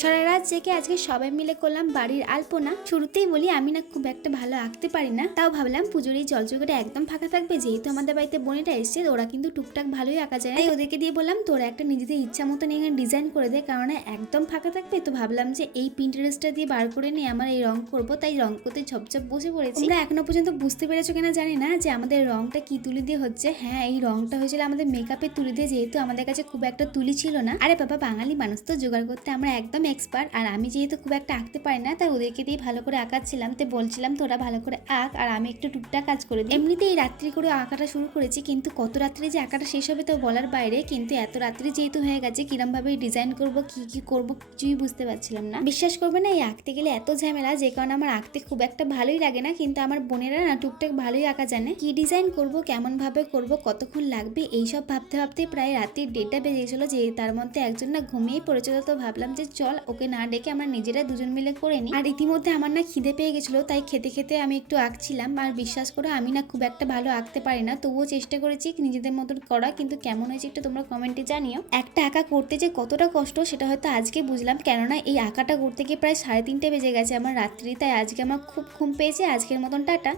সারা রাত জেগে আজকে সবাই মিলে করলাম বাড়ির আলপনা। শুরুতেই বলি আমি না খুব একটা ভালো আঁকতে পারি না, তাও ভাবলাম পুজোর এই জলযোগটা একদম ফাঁকা থাকবে, যেহেতু আমাদের বাড়িতে বোনেরা এসছে ওরা কিন্তু টুকটাক ভালোই আঁকা যায়, তাই ওদেরকে দিয়ে বললাম তোরা একটা নিজেদের ইচ্ছা মতো নিয়ে ডিজাইন করে দে, কারণ একদম ফাঁকা থাকবে। তো ভাবলাম যে এই পিন্টারেস্টটা দিয়ে বার করে নিয়ে আমার এই রং করবো, তাই রং করতে ঝপঝপ বসে পড়েছি। তোমরা এখনো পর্যন্ত বুঝতে পেরেছো কিনা জানি না যে আমাদের রংটা কি তুলি দিয়ে হচ্ছে। হ্যাঁ, এই রংটা হয়েছিল আমাদের মেকআপের তুলি দিয়ে, যেহেতু আমাদের কাছে খুব একটা তুলি ছিল না। আরে বাবা, বাঙালি মানুষ তো জোগাড় করতে আমরা একদম এক্সপার্ট, আর আমি যেহেতু খুব একটা আঁকতে পারি না তাই ওদেরকে দিয়ে ভালো করে আঁকাচ্ছিলাম। তো বলছিলাম তোরা ভালো করে আঁক আর আমি একটু টুকটাক কাজ করে দিই। এমনিতেই রাত্রি করে আঁকাটা শুরু করেছি, কিন্তু কত রাত্রি যে আঁকাটা শেষ হবে তো বলার বাইরে। কিন্তু এত রাত্রি যেহেতু হয়ে গেছে, কিরম ভাবে ডিজাইন করব কি করব কিছুই বুঝতে পারছিলাম না। বিশ্বাস করবে না, এই আঁকতে গেলে এত ঝামেলা, যে কারণে আমার আঁকতে খুব একটা ভালোই লাগে না। কিন্তু আমার বোনেরা না টুকটাক ভালোই আঁকা জানে। কি ডিজাইন করব, কেমন ভাবে করব, কতক্ষণ লাগবে, এইসব ভাবতে ভাবতে প্রায় রাত্রির 1:30টা বেজে গেছিল। যে তার মধ্যে একজন না ঘুমিয়েই পড়েছিল, তো ভাবলাম যে চল ওকে না ডেকে আমরা নিজেরা দুজন মিলে করে নিই। আর ইতিমধ্যে আমার না খিদে পেয়ে গেছিল, তাই খেতে খেতে আমি একটু আঁকছিলাম। আর বিশ্বাস করো আমি না খুব একটা ভালো আঁকতে পারি না, তবুও চেষ্টা করেছি নিজেদের মতন করা। কিন্তু কেমন হয়েছে একটু তোমরা কমেন্টে জানিও। একটা আঁকা করতে যে কতটা কষ্ট সেটা হয়তো আজকে বুঝলাম, কেননা এই আঁকাটা করতে গিয়ে প্রায় 3:30 বেজে গেছে আমার রাত্রি। তাই আজকে আমার খুব ঘুম পেয়েছে। আজকের মতন টাটা।